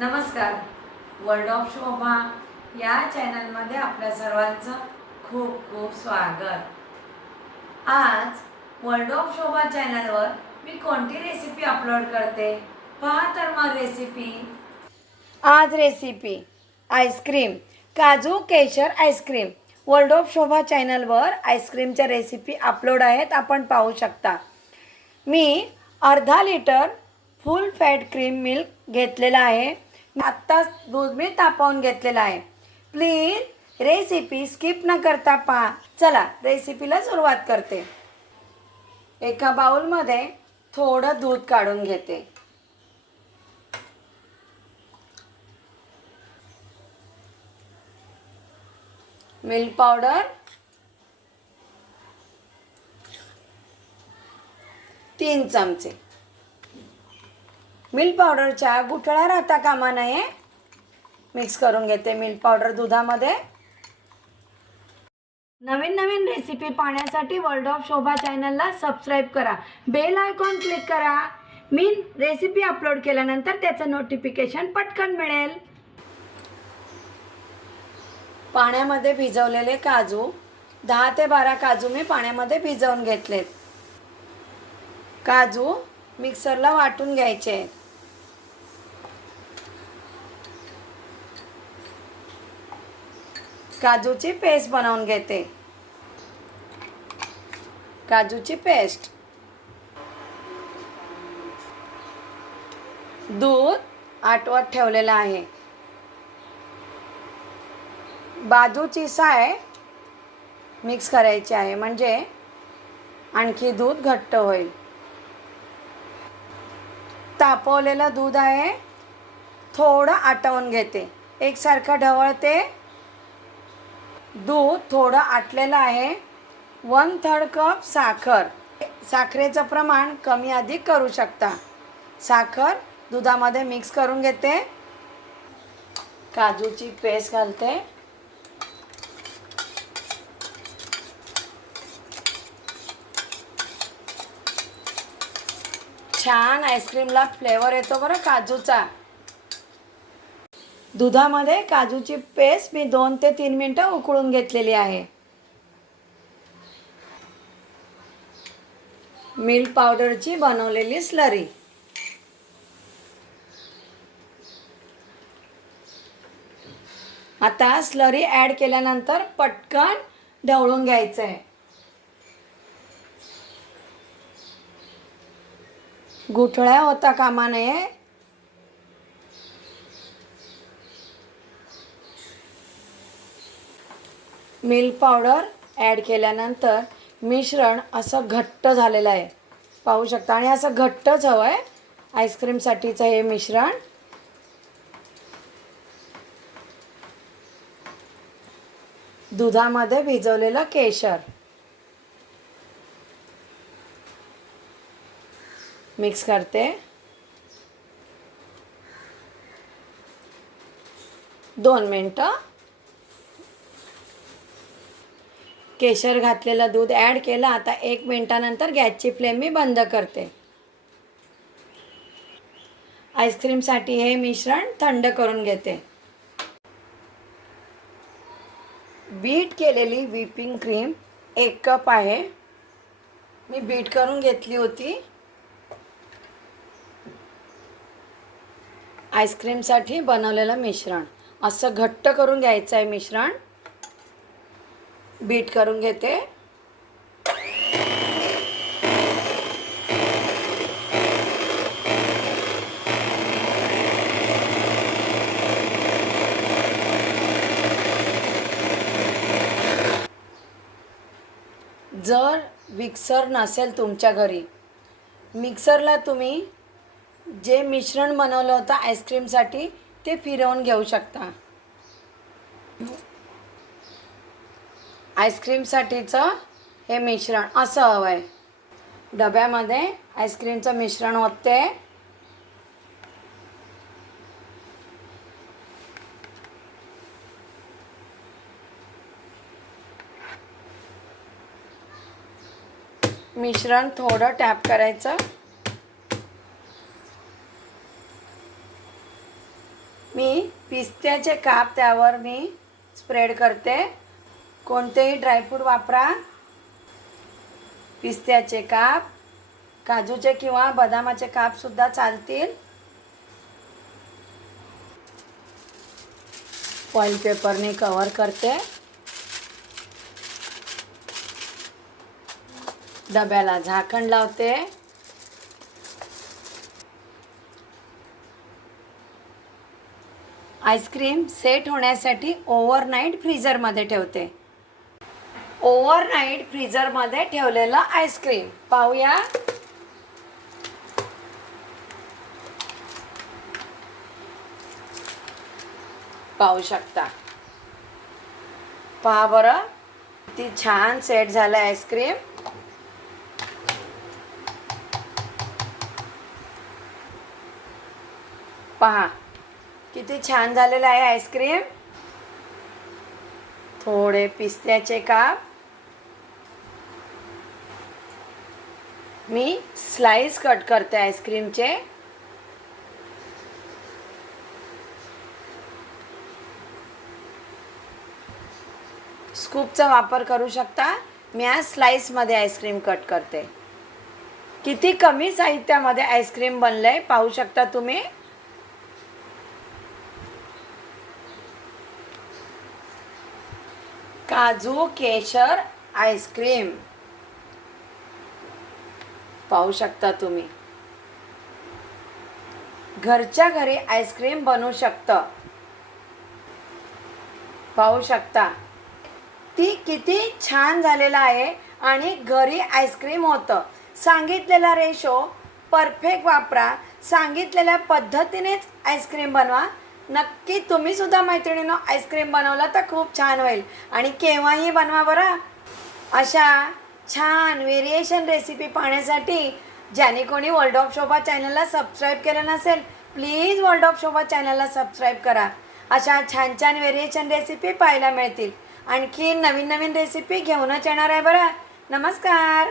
नमस्कार. World of शोभा या चॅनलमध्ये आपल्या सर्वांचं खूप खूप स्वागत. आज वर्ल्ड ऑफ शोभा चॅनलवर मी कोणती रेसिपी अपलोड करते? पहा तर मग रेसिपी आज रेसिपी आईस्क्रीम काजू केशर आईस्क्रीम वर्ल्ड ऑफ शोभा चॅनलवर आईस्क्रीमच्या रेसिपी अपलोड आहेत आपण पाहू शकता. मी अर्धा litre full fat cream milk घेतलेला आहे. आत्ताच दूध मी तापवून घेतलेलं आहे. प्लीज रेसिपी स्किप न करता पहा. चला रेसिपीला सुरुवात करते. एका बाउलमध्ये थोडं दूध काढून घेते. Milk powder. तीन चमचे. मिल्क पावडरच्या गुठळ्या राहता कामा नये. मिक्स करून घेते मिल्क पावडर दुधामध्ये. नवीन नवीन रेसिपी पाहण्यासाठी वर्ल्ड ऑफ शोभा चॅनलला सबस्क्राईब करा. बेल आयकॉन क्लिक करा. मी रेसिपी अपलोड केल्यानंतर त्याचं नोटिफिकेशन पटकन मिळेल. पाण्यामध्ये भिजवलेले काजू दहा ते बारा काजू मी पाण्यामध्ये भिजवून घेतलेत. काजू मिक्सरला वाटून घ्यायचे. आहेत काजूची पेस्ट बनवून घेते. काजूची पेस्ट. दूध आटवत ठेवलेलं आहे. बाजूची साय मिक्स करायची आहे म्हणजे आणखी दूध घट्ट होईल. तापवलेलं दूध आहे थोडं आटवून घेते. एकसारखं ढवळते. दूध थोडं आटलेलं आहे. वन थर्ड कप साखर. साखरेचं प्रमाण कमी अधिक करू शकता. साखर दुधामध्ये मिक्स करून घेते. काजूची पेस्ट घालते. छान आईस्क्रीमला फ्लेवर येतो बरं काजूचा. दुधामध्ये काजूची पेस्ट मी दोन ते तीन मिनटं उकळून घेतलेली आहे. मिल्क पावडरची बनवलेली स्लरी. आता स्लरी ॲड केल्यानंतर पटकन ढवळून घ्यायचं आहे गुठळ्या होता कामा नये. मिल्क पावडर ॲड केल्यानंतर मिश्रण असं घट्ट झालेलं आहे. पाहू शकता. आणि असं घट्टच हवं आहे. आईस्क्रीमसाठीचं हे मिश्रण. दुधामध्ये भिजवलेलं केशर. मिक्स करते. दोन मिनटं. केशर घातलेलं दूध ॲड केलं आता एक मिनटानंतर गॅसची फ्लेम मी बंद करते. आईस्क्रीमसाठी हे मिश्रण थंड करून घेते. बीट केलेली व्हिपिंग क्रीम एक कप आहे. मी बीट करून घेतली होती. आईस्क्रीमसाठी बनवलेलं मिश्रण. असं घट्ट करून घ्यायचं आहे मिश्रण. बीट करून घेते. जर मिक्सर नसेल तुमच्या घरी मिक्सरला तुम्ही जे मिश्रण बनवलं होतं आईस्क्रीमसाठी ते फिरवून घेऊ शकता. आईस्क्रीमसाठीचं हे मिश्रण असं हवं आहे. डब्यामध्ये आईस्क्रीमचं मिश्रण होते मिश्रण थोडं टॅप करायचं. मी पिस्त्याचे काप त्यावर मी स्प्रेड करते. कोणतेही ड्रायफ्रूट वापरा. पिस्त्याचे काप काजूचे किंवा बदामाचे कापसुद्धा चालतील. फॉईल पेपरने कवर करते. डब्याला झाकण लावते. आईस्क्रीम सेट होण्यासाठी ओव्हरनाईट फ्रीजरमध्ये ठेवते. ओव्हरनाईट फ्रीजरमध्ये ठेवलेलं आईस्क्रीम. पाहूया. पाहू शकता. पहा बरं. किती छान सेट झालं आईस्क्रीम. पहा. किती छान झालेलं आहे आईस्क्रीम. थोडे पिस्त्याचे काप. मी स्लाइस कट करते आईस्क्रीमचे स्कूपचा वापर करू शकता. मी आज स्लाइसमध्ये आईस्क्रीम कट करते. किती कमी साहित्यामध्ये आईस्क्रीम बनलंय पाहू शकता तुम्ही? काजू केशर आईस्क्रीम पाहू शकता तुम्ही. घरच्या घरी आईस्क्रीम बनवू शकतं. पाहू शकता. ती किती छान झालेलं आहे आणि घरी आईस्क्रीम होतं. सांगितलेला रेशो परफेक्ट वापरा. सांगितलेल्या पद्धतीनेच आईस्क्रीम बनवा. नक्की तुम्हीसुद्धा मैत्रिणीनं आईस्क्रीम बनवलं तर खूप छान होईल. आणि केव्हाही बनवा बरं. अशा छान व्हेरिएशन रेसिपी पाहण्यासाठी ज्याने कोणी वर्ल्ड ऑफ शोभा चॅनलला सबस्क्राईब केलं नसेल प्लीज वर्ल्ड ऑफ शोभा चॅनलला सबस्क्राईब करा. अशा छान छान व्हेरिएशन रेसिपी पाहायला मिळतील. आणखी नवीन नवीन रेसिपी घेऊनच येणार आहे बरं. नमस्कार!